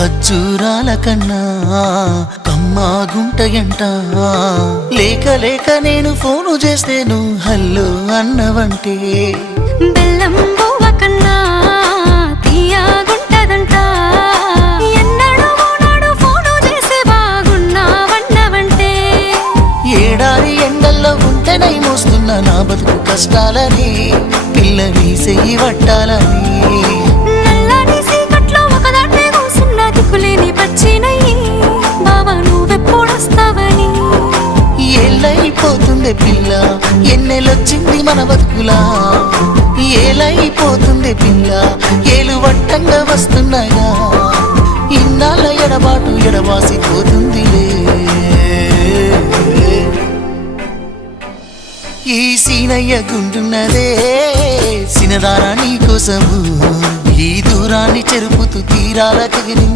ఖర్జూరాల కన్నా కమ్మాగుంటయంట. లేక లేక నేను ఫోను చేస్తేను హల్లో అన్నవంటే బెల్లం బువ్వ కన్నా తీయగుంటదంట. ఎన్నడూ నాడు ఫోను చేసి బాగున్నావన్నవంటే ఏడాది ఎండల్లో ఉంటేనై మోస్తున్న నా బతుకు కష్టాలని పిల్లని చెయ్యి పట్టాలని. నల్లని సీకట్లో ఒకదాన్నే కూసున్న దిక్కులేని పచ్చినయ్యి బావా నువ్వెప్పుడొస్తావని. ఏళ్ళైపోతుంది పిల్ల ఎన్నెలొచ్చింది మన బతుకులా. ఏలైపోతుంది పిల్ల ఏలు వట్టంగా వస్తున్నాగా. ఇన్నాళ్ళ ఎడబాటు ఎడవాసిపోతుందిలే. ఈ సీనయ్య గుంటున్నదే సినదారా నీ కోసము. ఈ దూరాన్ని చెరుపుతూ తీరాల తెగిరింది.